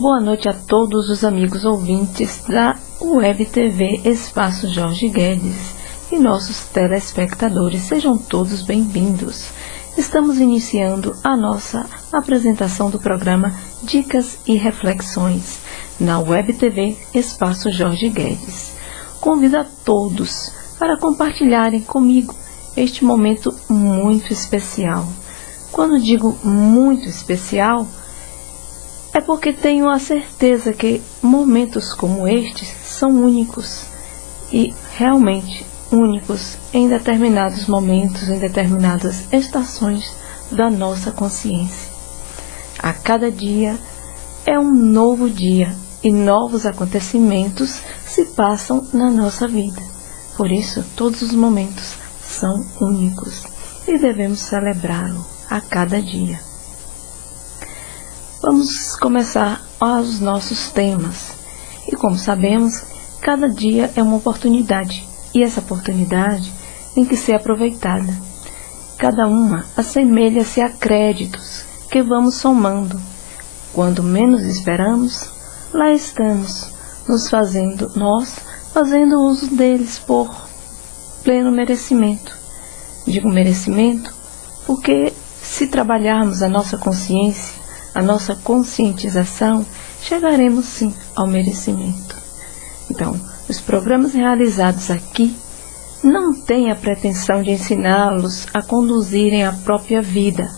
Boa noite a todos os amigos ouvintes da Web TV Espaço Jorge Guedes e nossos telespectadores. Sejam todos bem-vindos. Estamos iniciando a nossa apresentação do programa Dicas e Reflexões na Web TV Espaço Jorge Guedes. Convido a todos para compartilharem comigo este momento muito especial. Quando digo muito especial, é porque tenho a certeza que momentos como estes são únicos e realmente únicos em determinados momentos, em determinadas estações da nossa consciência. A cada dia é um novo dia e novos acontecimentos se passam na nossa vida. Por isso, todos os momentos são únicos e devemos celebrá-lo a cada dia. Vamos começar os nossos temas. E como sabemos, cada dia é uma oportunidade. E essa oportunidade tem que ser aproveitada. Cada uma assemelha-se a créditos que vamos somando. Quando menos esperamos, lá estamos, nós fazendo uso deles por pleno merecimento. Digo merecimento porque se trabalharmos a nossa consciência, a nossa conscientização, chegaremos sim ao merecimento. Então, os programas realizados aqui não têm a pretensão de ensiná-los a conduzirem a própria vida,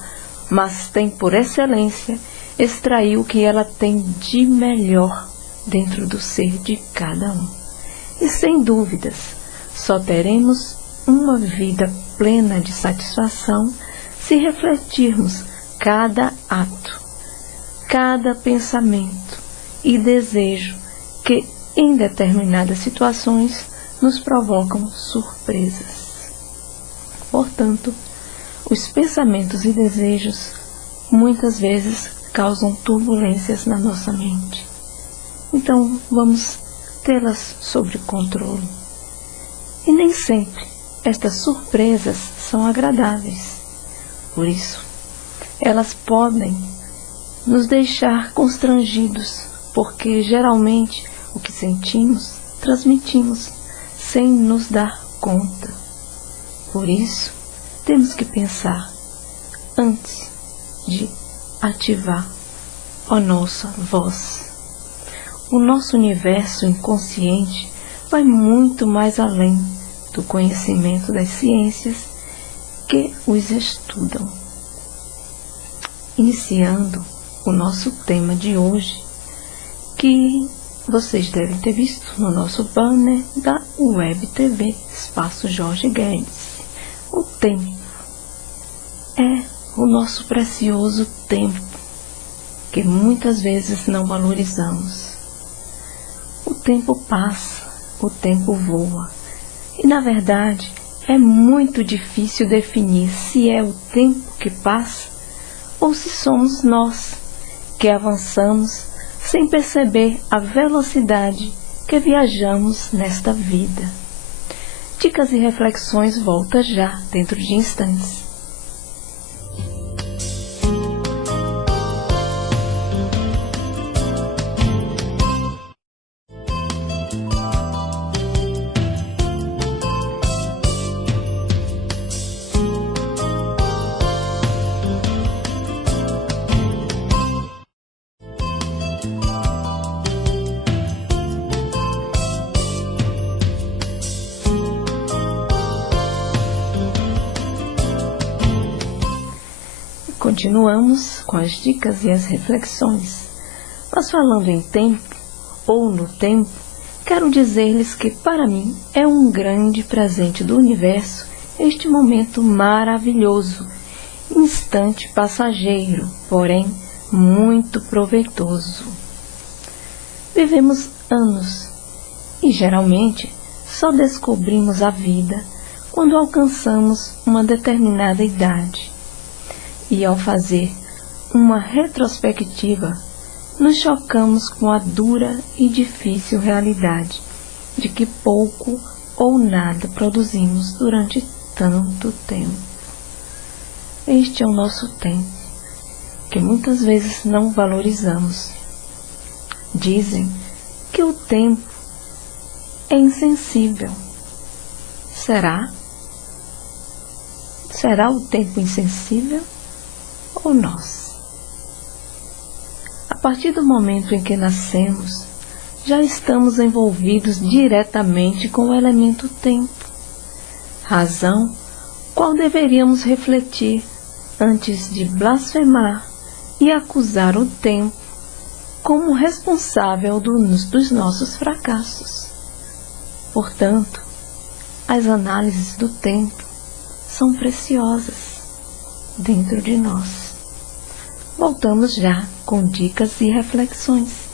mas têm por excelência extrair o que ela tem de melhor dentro do ser de cada um. E sem dúvidas, só teremos uma vida plena de satisfação se refletirmos cada ato, cada pensamento e desejo que em determinadas situações nos provocam surpresas. Portanto, os pensamentos e desejos muitas vezes causam turbulências na nossa mente. Então, vamos tê-las sob controle. E nem sempre estas surpresas são agradáveis. Por isso, elas podem nos deixar constrangidos, porque geralmente o que sentimos, transmitimos sem nos dar conta. Por isso, temos que pensar antes de ativar a nossa voz. O nosso universo inconsciente vai muito mais além do conhecimento das ciências que os estudam. Iniciando o nosso tema de hoje, que vocês devem ter visto no nosso banner da Web TV Espaço Jorge Guedes. O tempo é o nosso precioso tempo, que muitas vezes não valorizamos. O tempo passa, o tempo voa, e na verdade é muito difícil definir se é o tempo que passa ou se somos nós que avançamos sem perceber a velocidade que viajamos nesta vida. Dicas e reflexões volta já dentro de instantes. Continuamos com as dicas e as reflexões. Mas falando em tempo, ou no tempo, quero dizer-lhes que para mim é um grande presente do universo este momento maravilhoso, instante passageiro, porém muito proveitoso. Vivemos anos e geralmente só descobrimos a vida quando alcançamos uma determinada idade. E ao fazer uma retrospectiva, nos chocamos com a dura e difícil realidade de que pouco ou nada produzimos durante tanto tempo. Este é o nosso tempo, que muitas vezes não valorizamos. Dizem que o tempo é insensível. Será? Será o tempo insensível ou nós? A partir do momento em que nascemos, já estamos envolvidos diretamente com o elemento tempo, razão qual deveríamos refletir antes de blasfemar e acusar o tempo como responsável dos nossos fracassos. Portanto, as análises do tempo são preciosas dentro de nós. Voltamos já com dicas e reflexões.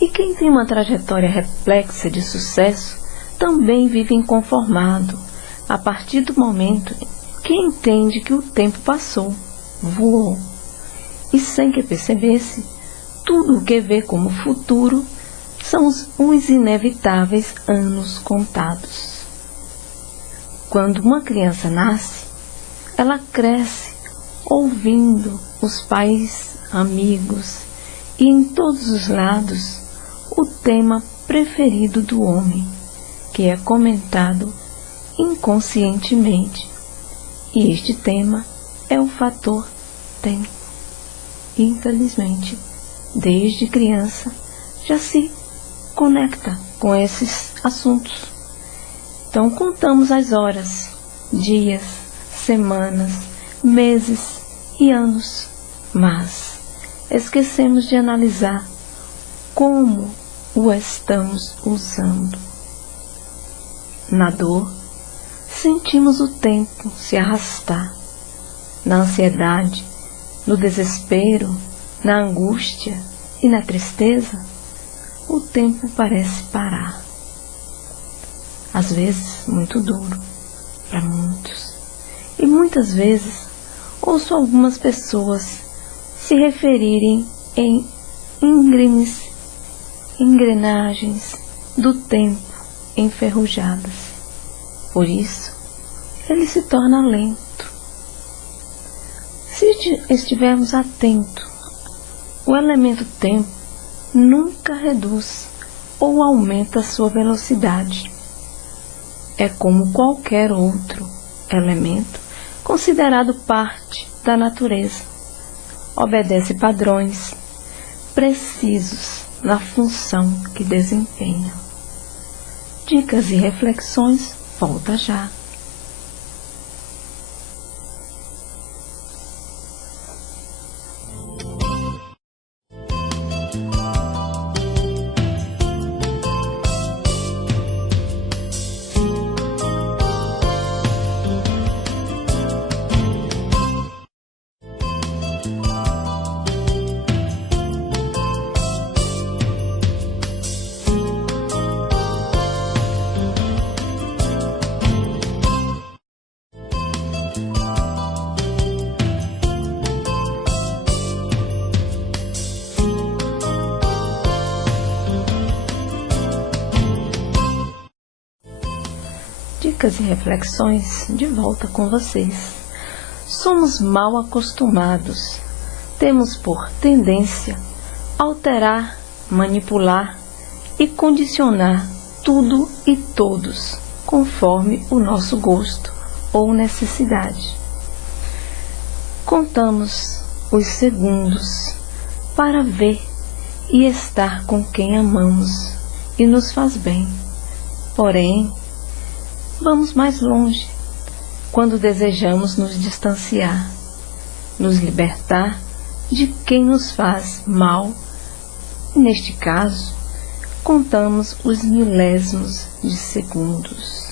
E quem tem uma trajetória replexa de sucesso também vive inconformado a partir do momento que entende que o tempo passou, voou, e sem que percebesse, tudo o que vê como futuro são os inevitáveis anos contados. Quando uma criança nasce, ela cresce ouvindo os pais, amigos, e em todos os lados, o tema preferido do homem, que é comentado inconscientemente. E este tema é o fator tempo. Infelizmente, desde criança, já se conecta com esses assuntos. Então, contamos as horas, dias, semanas, meses e anos, mas esquecemos de analisar como o estamos usando. Na dor, sentimos o tempo se arrastar. Na ansiedade, no desespero, na angústia e na tristeza, o tempo parece parar. Às vezes, muito duro para muitos. E muitas vezes, ouço algumas pessoas se referirem em engrenagens do tempo enferrujadas. Por isso, ele se torna lento. Se estivermos atentos, o elemento tempo nunca reduz ou aumenta sua velocidade. É como qualquer outro elemento considerado parte da natureza. Obedece padrões precisos na função que desempenha. Dicas e reflexões, volta já. Dicas e reflexões de volta com vocês. Somos mal acostumados. Temos por tendência alterar, manipular e condicionar tudo e todos conforme o nosso gosto ou necessidade. Contamos os segundos para ver e estar com quem amamos e nos faz bem. Porém, vamos mais longe quando desejamos nos distanciar, nos libertar de quem nos faz mal. Neste caso, contamos os milésimos de segundos.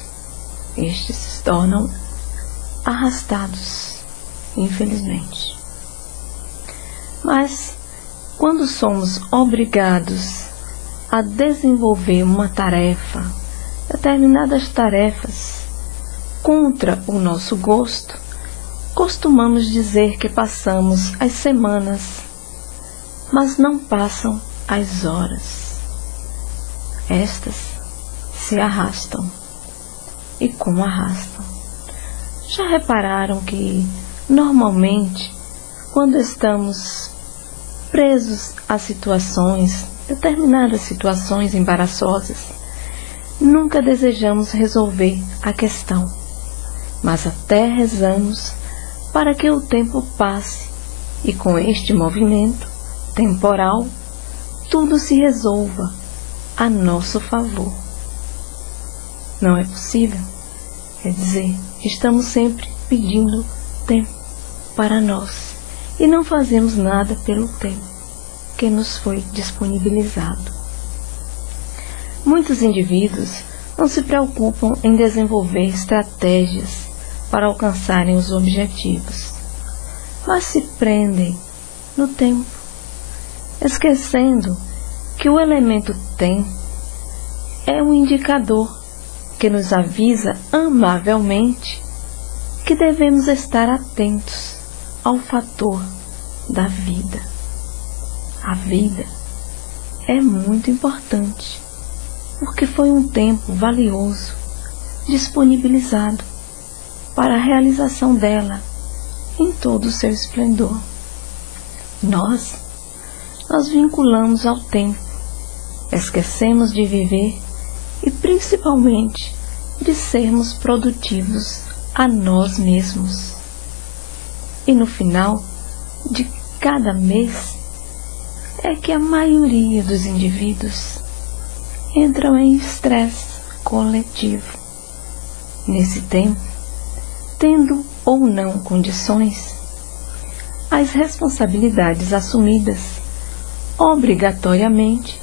Estes se tornam arrastados, infelizmente. Mas, quando somos obrigados a desenvolver uma tarefa, determinadas tarefas contra o nosso gosto, costumamos dizer que passamos as semanas, mas não passam as horas. Estas se arrastam, e como arrastam. Já repararam que, normalmente, quando estamos presos a situações, determinadas situações embaraçosas, nunca desejamos resolver a questão, mas até rezamos para que o tempo passe e com este movimento temporal tudo se resolva a nosso favor. Não é possível? Quer dizer, estamos sempre pedindo tempo para nós e não fazemos nada pelo tempo que nos foi disponibilizado. Muitos indivíduos não se preocupam em desenvolver estratégias para alcançarem os objetivos, mas se prendem no tempo, esquecendo que o elemento tempo é um indicador que nos avisa amavelmente que devemos estar atentos ao fator da vida. A vida é muito importante, porque foi um tempo valioso disponibilizado para a realização dela em todo o seu esplendor. Nós vinculamos ao tempo, esquecemos de viver e principalmente de sermos produtivos a nós mesmos. E no final de cada mês é que a maioria dos indivíduos entram em estresse coletivo. Nesse tempo, tendo ou não condições, as responsabilidades assumidas obrigatoriamente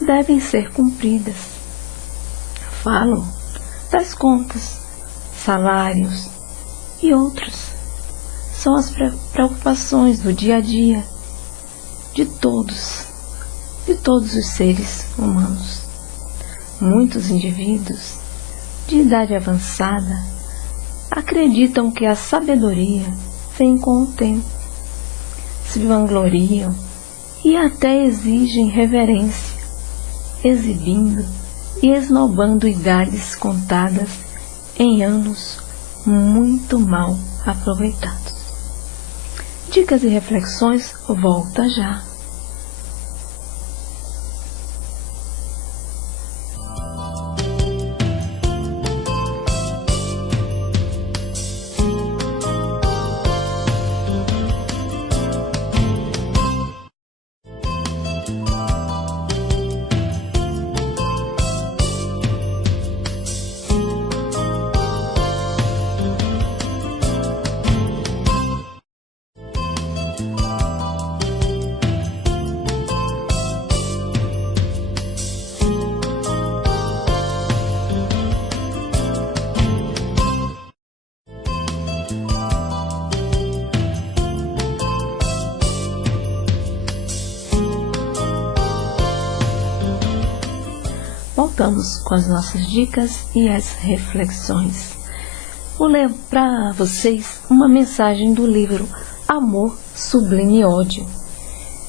devem ser cumpridas. Falo das contas, salários e outros. São as preocupações do dia a dia de todos os seres humanos. Muitos indivíduos de idade avançada acreditam que a sabedoria vem com o tempo, se vangloriam e até exigem reverência, exibindo e esnobando idades contadas em anos muito mal aproveitados. Dicas e reflexões, volta já. Voltamos com as nossas dicas e as reflexões. Vou ler para vocês uma mensagem do livro Amor, Sublime Ódio.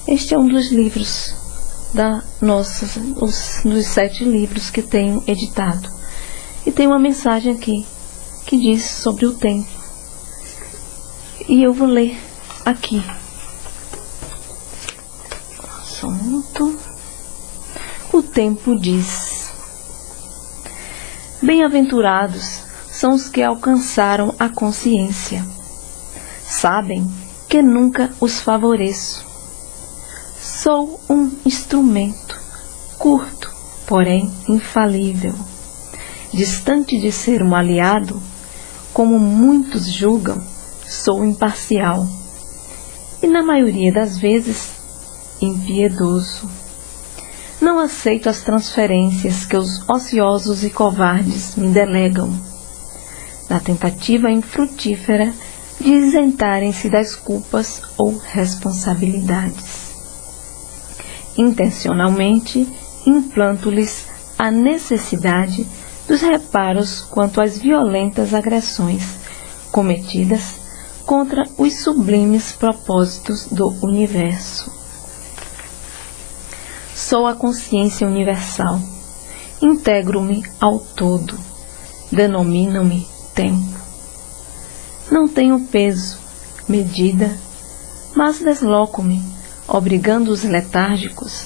Este é um dos livros dos 7 livros que tenho editado. E tem uma mensagem aqui que diz sobre o tempo. E eu vou ler aqui. Só um minuto. O tempo diz: bem-aventurados são os que alcançaram a consciência. Sabem que nunca os favoreço. Sou um instrumento, curto, porém infalível. Distante de ser um aliado, como muitos julgam, sou imparcial. E na maioria das vezes, impiedoso. Não aceito as transferências que os ociosos e covardes me delegam, na tentativa infrutífera de isentarem-se das culpas ou responsabilidades. Intencionalmente implanto-lhes a necessidade dos reparos quanto às violentas agressões cometidas contra os sublimes propósitos do universo. Sou a consciência universal, integro-me ao todo, denomino-me tempo. Não tenho peso, medida, mas desloco-me, obrigando os letárgicos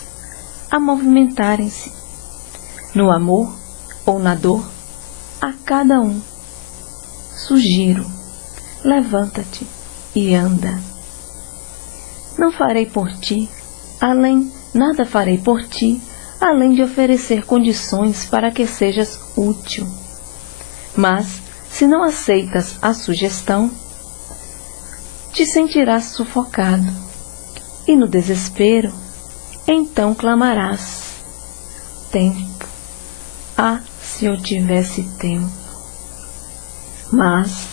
a movimentarem-se. No amor ou na dor, a cada um. Sugiro, levanta-te e anda. Não farei por ti, nada farei por ti, além de oferecer condições para que sejas útil. Mas, se não aceitas a sugestão, te sentirás sufocado, e no desespero, então clamarás: tempo, ah, se eu tivesse tempo. Mas,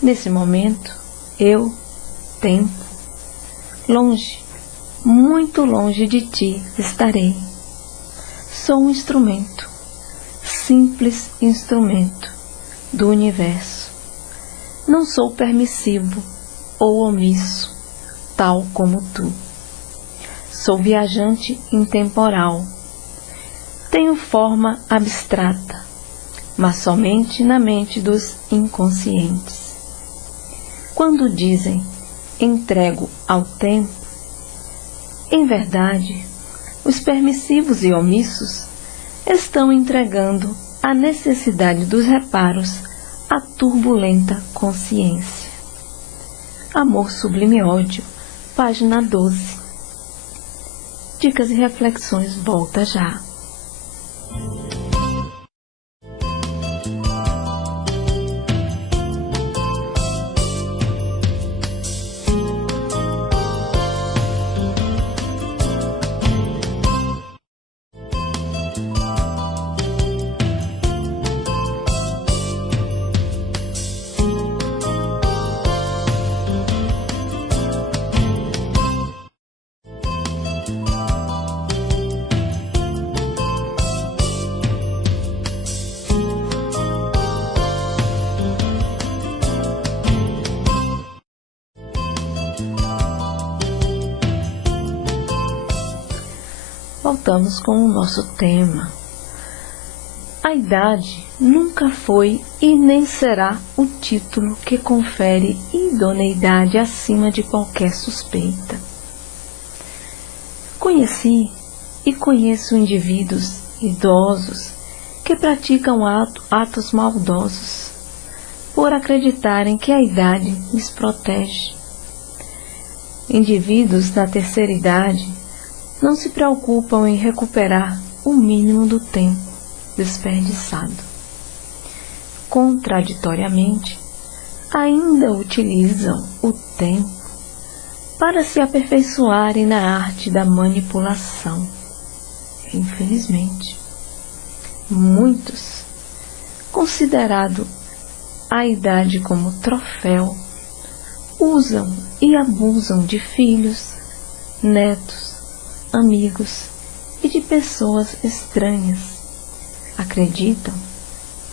nesse momento, eu, tempo, longe, muito longe de ti estarei. Sou um instrumento, simples instrumento do universo. Não sou permissivo ou omisso, tal como tu. Sou viajante intemporal. Tenho forma abstrata, mas somente na mente dos inconscientes. Quando dizem entrego ao tempo, em verdade, os permissivos e omissos estão entregando a necessidade dos reparos à turbulenta consciência. Amor Sublime Ódio, página 12. Dicas e reflexões, volta já. Voltamos com o nosso tema. A idade nunca foi e nem será o título que confere idoneidade acima de qualquer suspeita. Conheci e conheço indivíduos idosos que praticam atos maldosos por acreditarem que a idade lhes protege. Indivíduos da terceira idade não se preocupam em recuperar o mínimo do tempo desperdiçado. Contraditoriamente, ainda utilizam o tempo para se aperfeiçoarem na arte da manipulação. Infelizmente, muitos, considerando a idade como troféu, usam e abusam de filhos, netos, amigos e de pessoas estranhas. Acreditam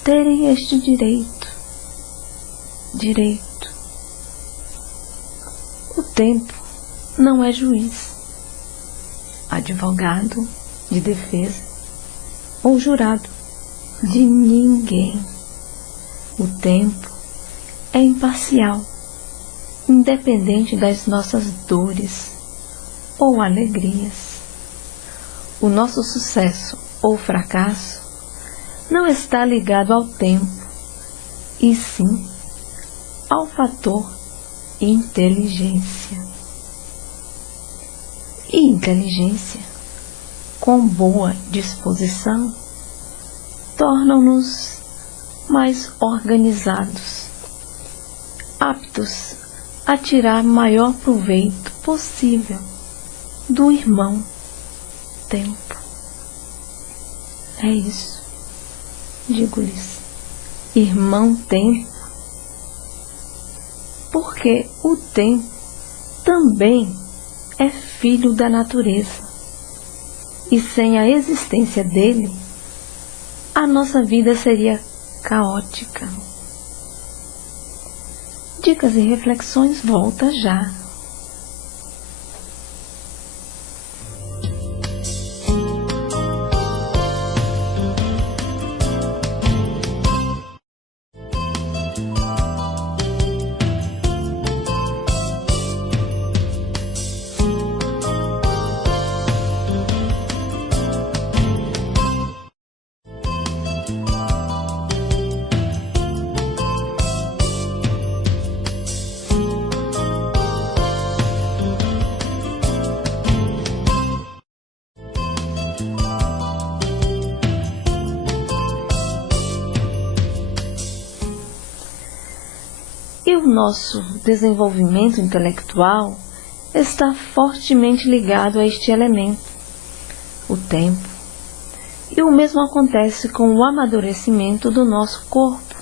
terem este direito. O tempo não é juiz, advogado de defesa ou jurado de ninguém. O tempo é imparcial, independente das nossas dores ou alegrias. O nosso sucesso ou fracasso não está ligado ao tempo, e sim ao fator inteligência. E inteligência, com boa disposição, tornam-nos mais organizados, aptos a tirar maior proveito possível do irmão tempo. É isso, digo-lhes, irmão tempo, porque o tempo também é filho da natureza, e sem a existência dele, a nossa vida seria caótica. Dicas e reflexões volta já. E o nosso desenvolvimento intelectual está fortemente ligado a este elemento, o tempo. E o mesmo acontece com o amadurecimento do nosso corpo.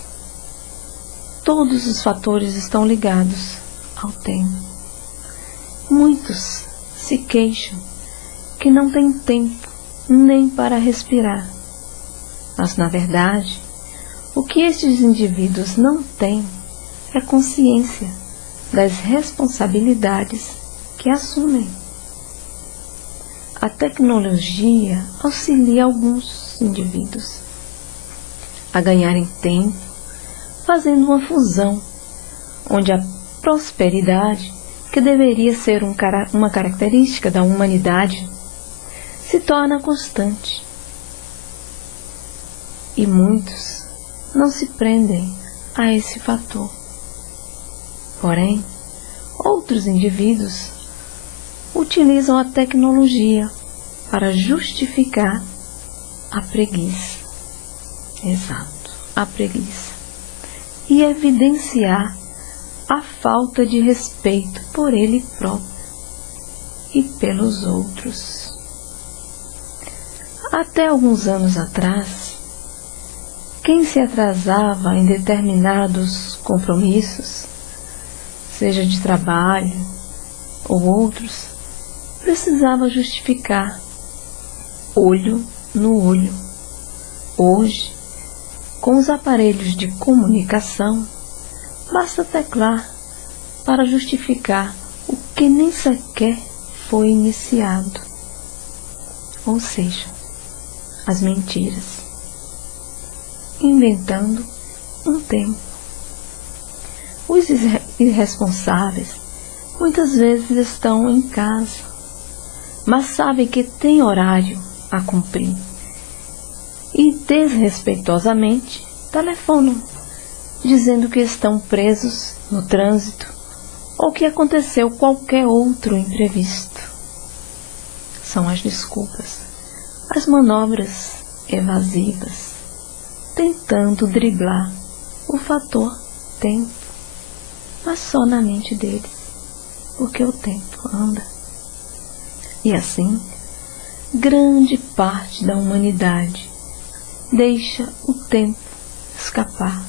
Todos os fatores estão ligados ao tempo. Muitos se queixam que não têm tempo nem para respirar. Mas, na verdade, o que estes indivíduos não têm é consciência das responsabilidades que assumem. A tecnologia auxilia alguns indivíduos a ganharem tempo, fazendo uma fusão, onde a prosperidade, que deveria ser uma característica da humanidade, se torna constante. E muitos não se prendem a esse fator. Porém, outros indivíduos utilizam a tecnologia para justificar a preguiça. Exato, a preguiça. E evidenciar a falta de respeito por ele próprio e pelos outros. Até alguns anos atrás, quem se atrasava em determinados compromissos, seja de trabalho ou outros, precisava justificar, olho no olho. Hoje, com os aparelhos de comunicação, basta teclar para justificar o que nem sequer foi iniciado. Ou seja, as mentiras, inventando um tempo. Os irresponsáveis muitas vezes estão em casa, mas sabem que tem horário a cumprir e desrespeitosamente telefonam, dizendo que estão presos no trânsito ou que aconteceu qualquer outro imprevisto. São as desculpas, as manobras evasivas, tentando driblar o fator tempo, mas só na mente deles, porque o tempo anda. E assim, grande parte da humanidade deixa o tempo escapar.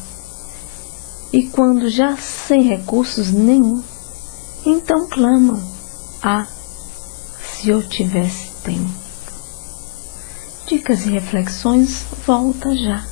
E quando já sem recursos nenhum, então clamam: ah, se eu tivesse tempo. Dicas e reflexões volta já.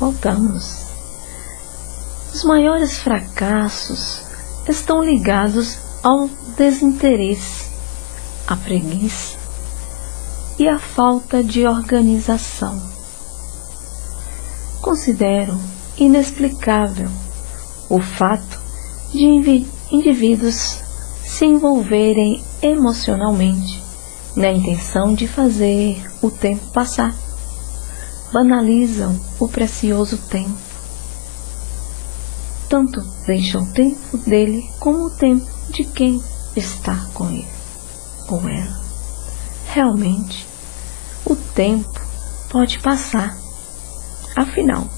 Voltamos. Os maiores fracassos estão ligados ao desinteresse, à preguiça e à falta de organização. Considero inexplicável o fato de indivíduos se envolverem emocionalmente na intenção de fazer o tempo passar. Banalizam o precioso tempo. Tanto deixam o tempo dele como o tempo de quem está com ele ou ela. Realmente, o tempo pode passar. Afinal,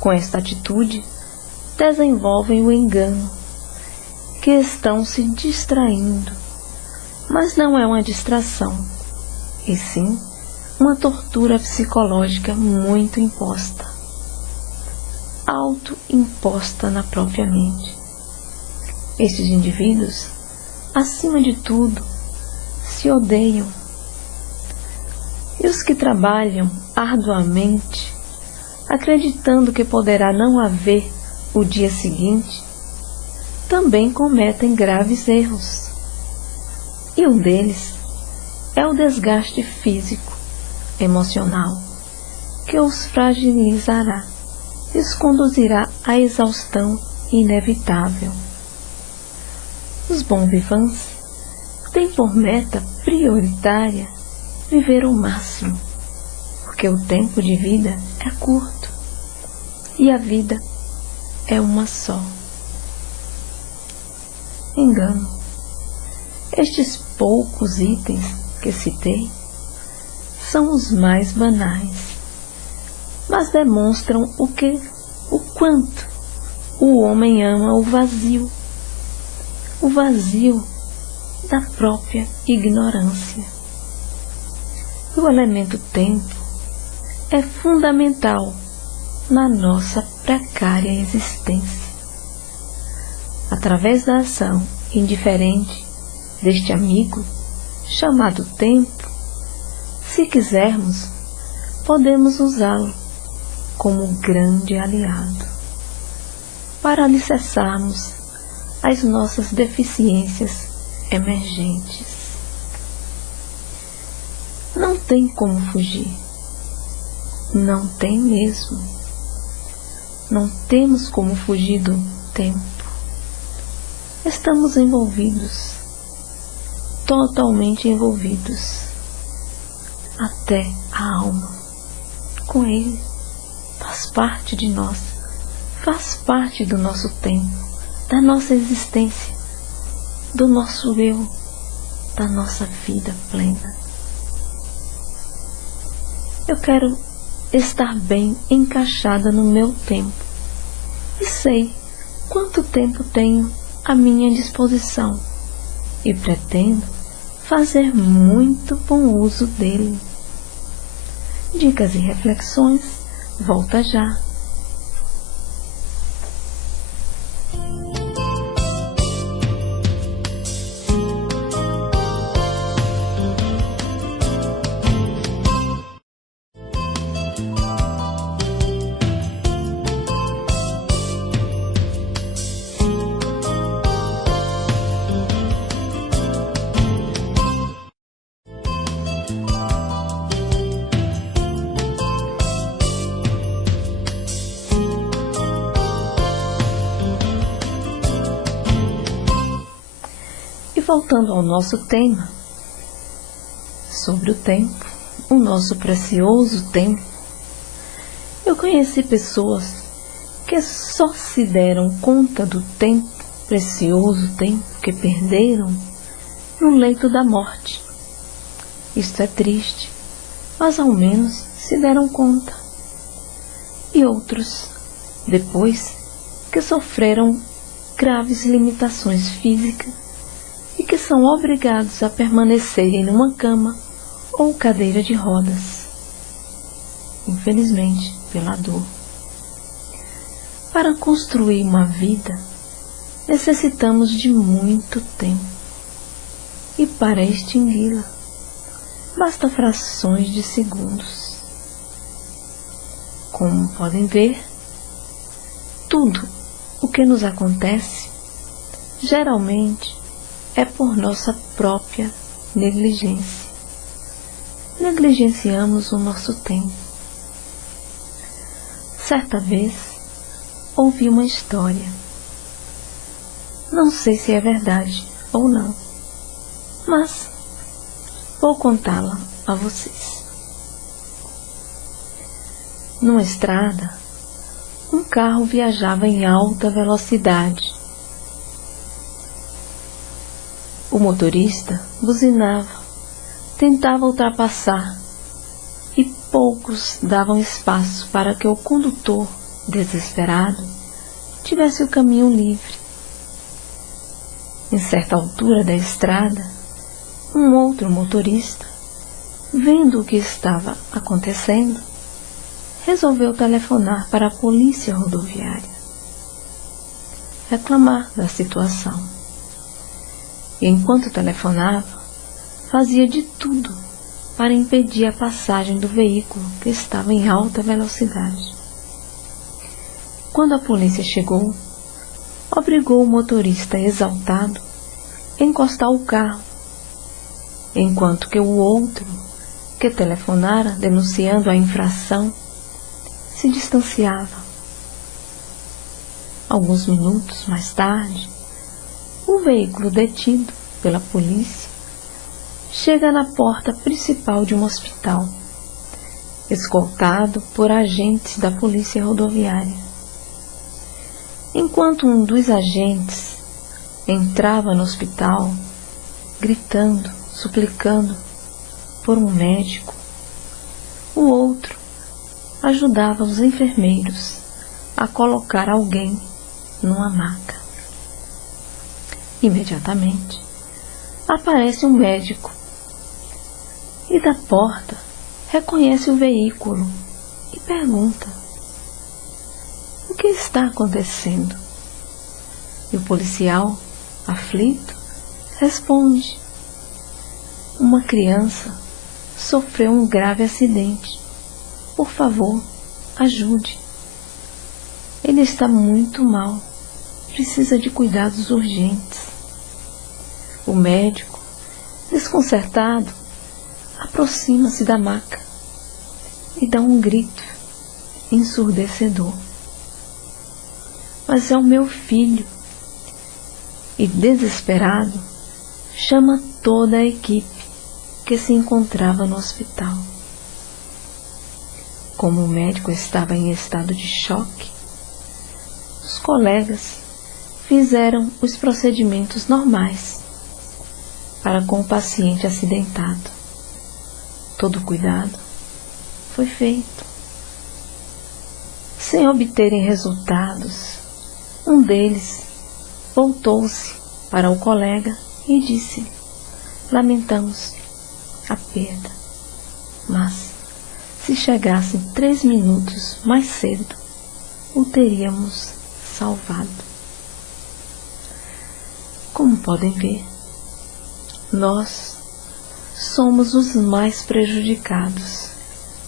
com esta atitude, desenvolvem o engano, que estão se distraindo, mas não é uma distração, e sim uma tortura psicológica muito imposta, autoimposta na própria mente. Estes indivíduos, acima de tudo, se odeiam. E os que trabalham arduamente, acreditando que poderá não haver o dia seguinte, também cometem graves erros. E um deles é o desgaste físico, emocional, que os fragilizará e os conduzirá à exaustão inevitável. Os bons-vivants têm por meta prioritária viver o máximo, porque o tempo de vida é curto e a vida é uma só. Engano. Estes poucos itens que citei são os mais banais, mas demonstram o quanto o homem ama o vazio da própria ignorância. O elemento tempo é fundamental na nossa precária existência. Através da ação indiferente deste amigo chamado tempo, se quisermos, podemos usá-lo como grande aliado para alicerçarmos as nossas deficiências emergentes. Não tem como fugir. Não tem mesmo. Não temos como fugir do tempo. Estamos envolvidos, totalmente envolvidos, até a alma. Com ele, faz parte de nós, faz parte do nosso tempo, da nossa existência, do nosso eu, da nossa vida plena. Eu quero estar bem encaixada no meu tempo e sei quanto tempo tenho à minha disposição e pretendo fazer muito bom uso dele. Dicas e reflexões, volta já. Voltando ao nosso tema, sobre o tempo, o nosso precioso tempo, eu conheci pessoas que só se deram conta do tempo, precioso tempo que perderam, no leito da morte. Isto é triste, mas ao menos se deram conta. E outros, depois, que sofreram graves limitações físicas, e que são obrigados a permanecerem numa cama ou cadeira de rodas, infelizmente pela dor. Para construir uma vida, necessitamos de muito tempo, e para extingui-la, basta frações de segundos. Como podem ver, tudo o que nos acontece, geralmente, é por nossa própria negligência. Negligenciamos o nosso tempo. Certa vez, ouvi uma história. Não sei se é verdade ou não, mas vou contá-la a vocês. Numa estrada, um carro viajava em alta velocidade. O motorista buzinava tentava ultrapassar e poucos davam espaço para que o condutor, desesperado, tivesse o caminho livre. Em certa altura da estrada, um outro motorista, vendo o que estava acontecendo, resolveu telefonar para a polícia rodoviária, reclamar da situação. E enquanto telefonava, fazia de tudo para impedir a passagem do veículo que estava em alta velocidade. Quando a polícia chegou, obrigou o motorista exaltado a encostar o carro, enquanto que o outro, que telefonara denunciando a infração, se distanciava. Alguns minutos mais tarde, o veículo detido pela polícia chega na porta principal de um hospital, escoltado por agentes da polícia rodoviária. Enquanto um dos agentes entrava no hospital, gritando, suplicando por um médico, o outro ajudava os enfermeiros a colocar alguém numa maca. Imediatamente aparece um médico e da porta reconhece o veículo e pergunta: o que está acontecendo? E o policial, aflito, responde: uma criança sofreu um grave acidente. Por favor, ajude. Ele está muito mal, precisa de cuidados urgentes. O médico, desconcertado, aproxima-se da maca e dá um grito ensurdecedor: mas é o meu filho! E desesperado, chama toda a equipe que se encontrava no hospital. Como o médico estava em estado de choque, os colegas fizeram os procedimentos normais para com o paciente acidentado. Todo cuidado foi feito. Sem obterem resultados, um deles voltou-se para o colega e disse: lamentamos a perda, mas se chegassem 3 minutos mais cedo, o teríamos salvado. Como podem ver, nós somos os mais prejudicados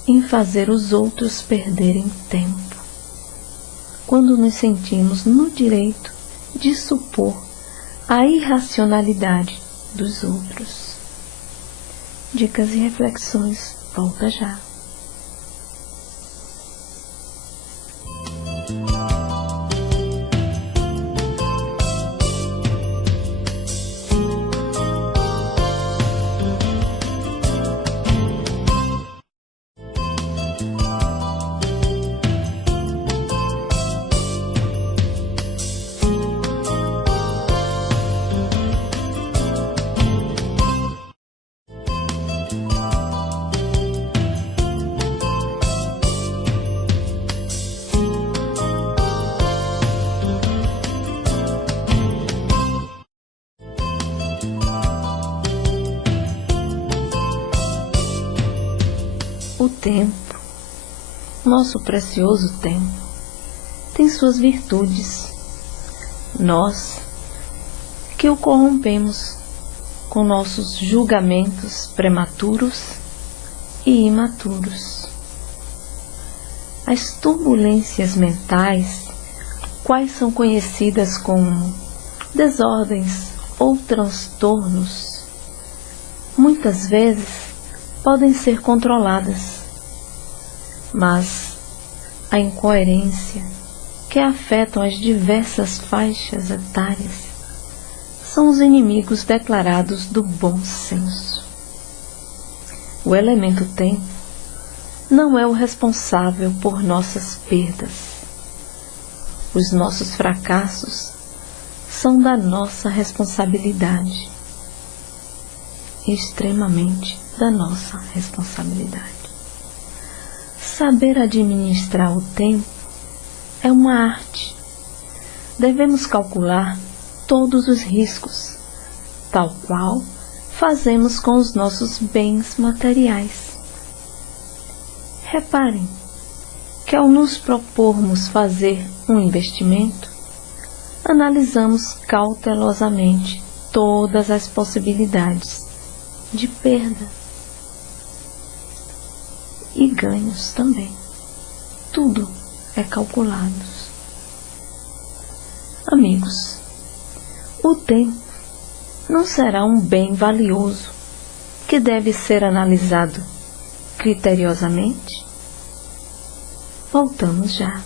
em fazer os outros perderem tempo, quando nos sentimos no direito de supor a irracionalidade dos outros. Dicas e reflexões, volta já. O tempo, nosso precioso tempo, tem suas virtudes. Nós, que o corrompemos com nossos julgamentos prematuros e imaturos. As turbulências mentais, quais são conhecidas como desordens ou transtornos, muitas vezes podem ser controladas, mas a incoerência que afetam as diversas faixas etárias são os inimigos declarados do bom senso. O elemento tempo não é o responsável por nossas perdas. Os nossos fracassos são da nossa responsabilidade. extremamente da nossa responsabilidade. Saber administrar o tempo é uma arte. Devemos calcular todos os riscos, tal qual fazemos com os nossos bens materiais. Reparem que ao nos propormos fazer um investimento, analisamos cautelosamente todas as possibilidades de perda e ganhos também. Tudo é calculado. Amigos, o tempo não será um bem valioso que deve ser analisado criteriosamente? Voltamos já.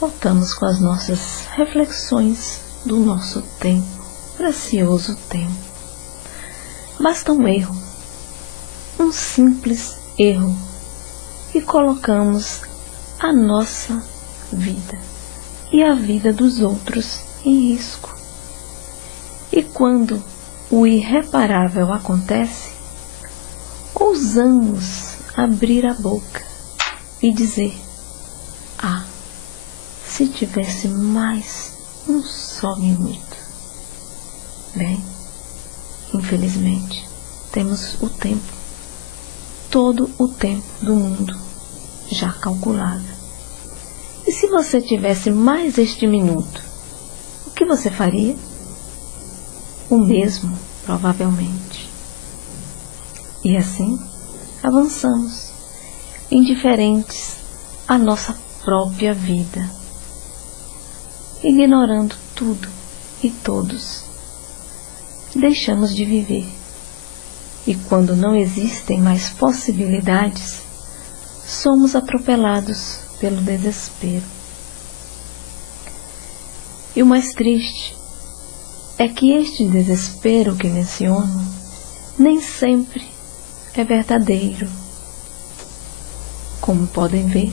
Voltamos com as nossas reflexões do nosso tempo, precioso tempo. Basta um erro, um simples erro, e colocamos a nossa vida e a vida dos outros em risco. E quando o irreparável acontece, ousamos abrir a boca e dizer: ah, se tivesse mais um só minuto. Bem, infelizmente, temos o tempo, todo o tempo do mundo já calculado. E se você tivesse mais este minuto, o que você faria? O mesmo, provavelmente. E assim, avançamos, indiferentes à nossa própria vida, ignorando tudo e todos. Deixamos de viver. E quando não existem mais possibilidades, somos atropelados pelo desespero. E o mais triste é que este desespero que menciono nem sempre é verdadeiro. Como podem ver,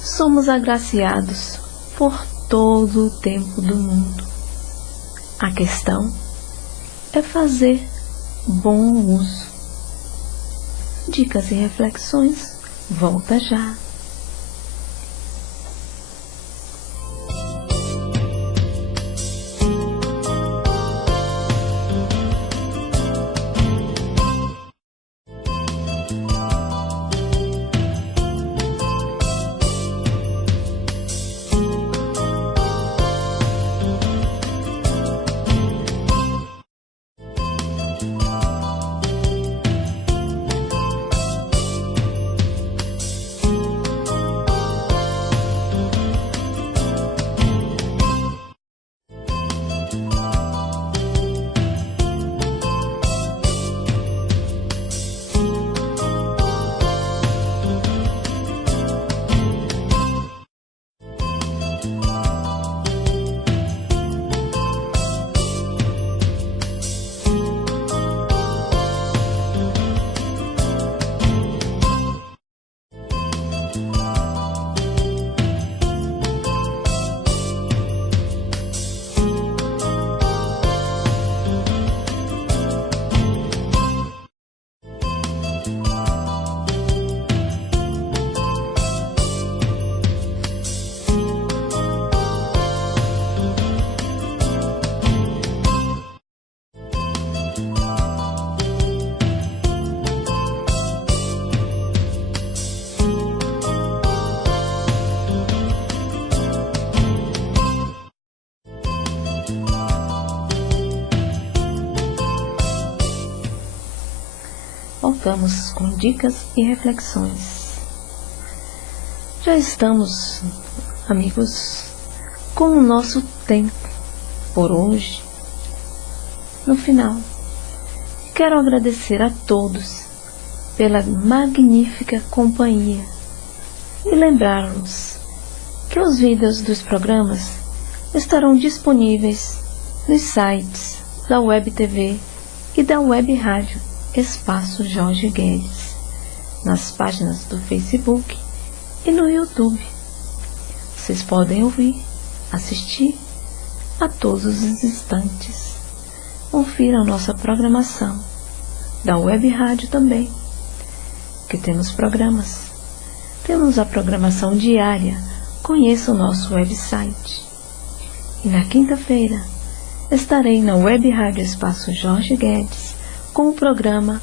somos agraciados por todo o tempo do mundo. A questão é fazer bom uso. Dicas e reflexões, volta já. Voltamos com dicas e reflexões. Já estamos, amigos, com o nosso tempo por hoje no final. Quero agradecer a todos pela magnífica companhia e lembrá-los que os vídeos dos programas estarão disponíveis nos sites da Web TV e da Web Rádio Espaço Jorge Guedes, nas páginas do Facebook e no YouTube. Vocês podem ouvir, assistir a todos os instantes. Confira a nossa programação da Web Rádio também, que temos programas. Temos a programação diária. Conheça o nosso website. E na quinta-feira estarei na Web Rádio Espaço Jorge Guedes com o programa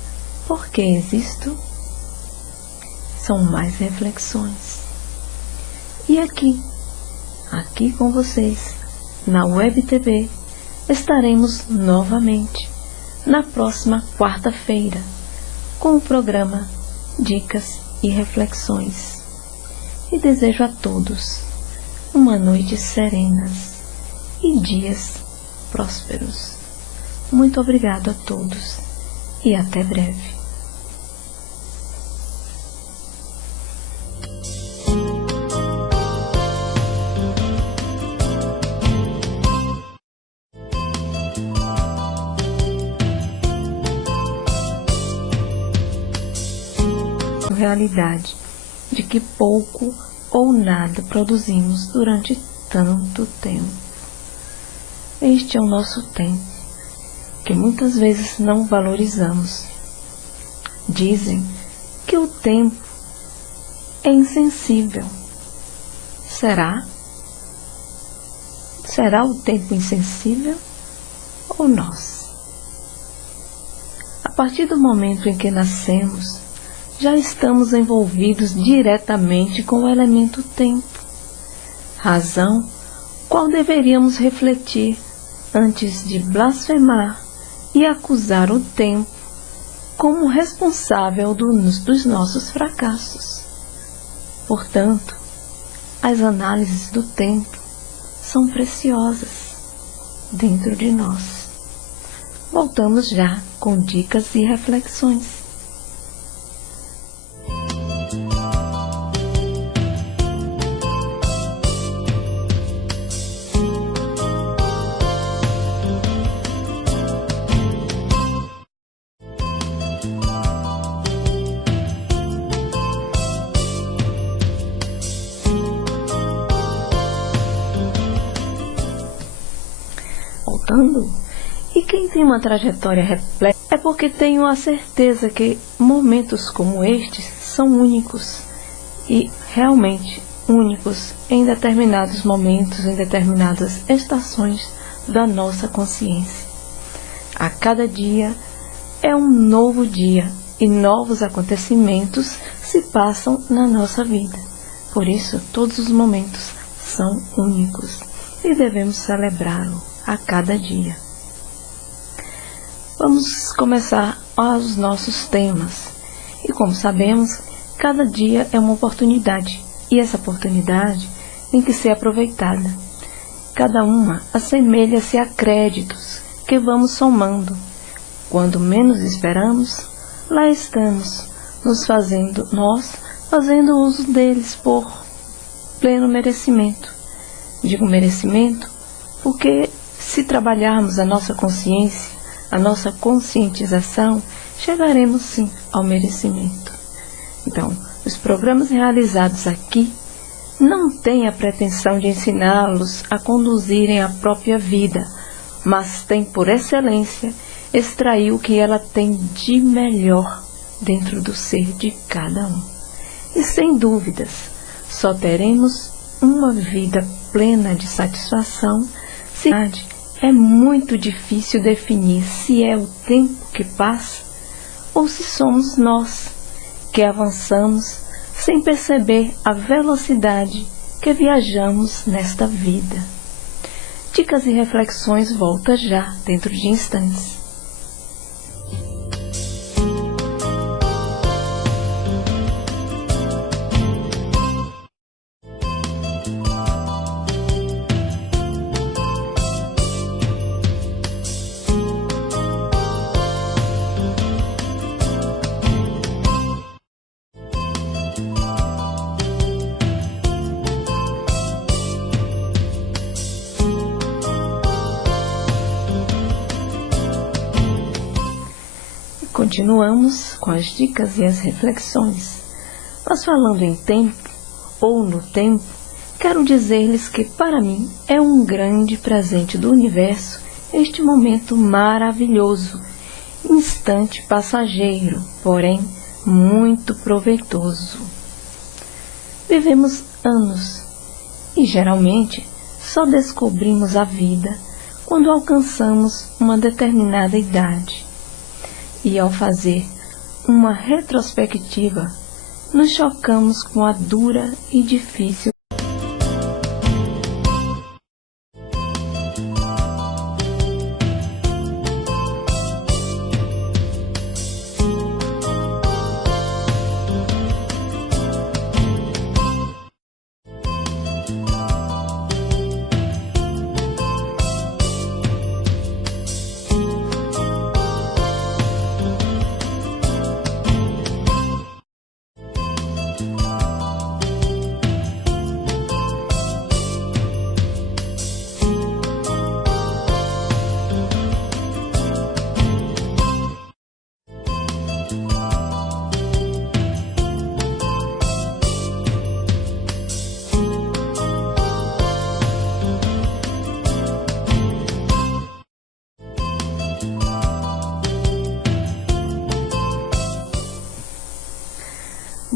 Por que Existo? São mais reflexões. E aqui com vocês, na Web TV, estaremos novamente na próxima quarta-feira com o programa Dicas e Reflexões. E desejo a todos uma noite serenas e dias prósperos. Muito obrigado a todos e até breve. Realidade de que pouco ou nada produzimos durante tanto tempo. Este é o nosso tempo, que muitas vezes não valorizamos. Dizem que o tempo é insensível. Será? Será o tempo insensível ou nós? A partir do momento em que nascemos, já estamos envolvidos diretamente com o elemento tempo, razão qual deveríamos refletir antes de blasfemar e acusar o tempo como responsável dos nossos fracassos. Portanto, as análises do tempo são preciosas dentro de nós. Voltamos já com dicas e reflexões. E quem tem uma trajetória repleta é porque tenho a certeza que momentos como estes são únicos e realmente únicos em determinados momentos, em determinadas estações da nossa consciência. A cada dia é um novo dia e novos acontecimentos se passam na nossa vida. Por isso, todos os momentos são únicos e devemos celebrá-lo a cada dia. Vamos começar os nossos temas. E como sabemos, cada dia é uma oportunidade. E essa oportunidade tem que ser aproveitada. Cada uma assemelha-se a créditos que vamos somando. Quando menos esperamos, lá estamos, nós fazendo uso deles por pleno merecimento. Digo merecimento porque se trabalharmos a nossa consciência, a nossa conscientização, chegaremos sim ao merecimento. Então, os programas realizados aqui não têm a pretensão de ensiná-los a conduzirem a própria vida, mas têm por excelência extrair o que ela tem de melhor dentro do ser de cada um. E sem dúvidas, só teremos uma vida plena de satisfação se é muito difícil definir se é o tempo que passa ou se somos nós que avançamos sem perceber a velocidade que viajamos nesta vida. Dicas e reflexões volta já dentro de instantes. Continuamos com as dicas e as reflexões. Mas falando em tempo, ou no tempo, quero dizer-lhes que para mim é um grande presente do universo este momento maravilhoso, instante passageiro, porém muito proveitoso. Vivemos anos e geralmente só descobrimos a vida quando alcançamos uma determinada idade. E ao fazer uma retrospectiva, nos chocamos com a dura e difícil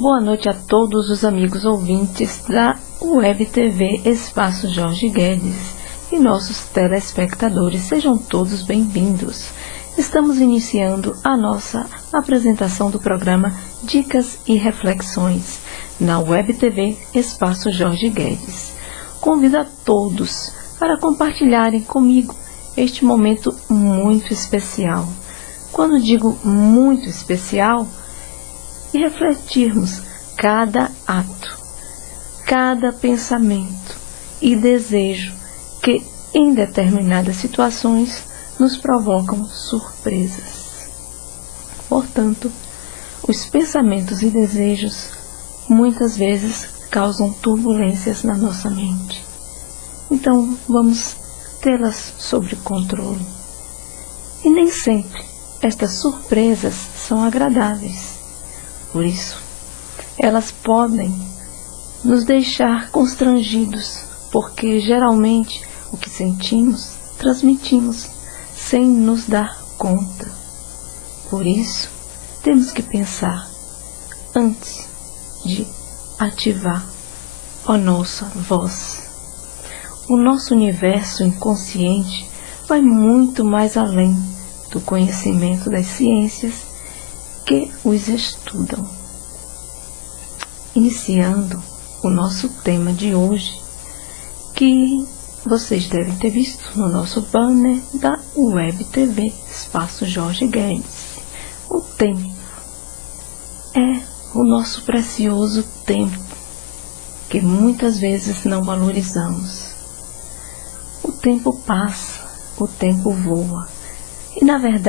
Boa noite a todos os amigos ouvintes da Web TV Espaço Jorge Guedes e nossos telespectadores, sejam todos bem-vindos. Estamos iniciando a nossa apresentação do programa Dicas e Reflexões na Web TV Espaço Jorge Guedes. Convido a todos para compartilharem comigo este momento muito especial. Quando digo muito especial, e refletirmos cada ato, cada pensamento e desejo que em determinadas situações nos provocam surpresas. Portanto, os pensamentos e desejos muitas vezes causam turbulências na nossa mente. Então, vamos tê-las sob controle. E nem sempre estas surpresas são agradáveis. Por isso, elas podem nos deixar constrangidos, porque geralmente o que sentimos, transmitimos sem nos dar conta. Por isso, temos que pensar antes de ativar a nossa voz. O nosso universo inconsciente vai muito mais além do conhecimento das ciências que os estudam. Iniciando o nosso tema de hoje, que vocês devem ter visto no nosso banner da Web TV Espaço Jorge Guedes. O tempo é o nosso precioso tempo, que muitas vezes não valorizamos. O tempo passa, o tempo voa, e na verdade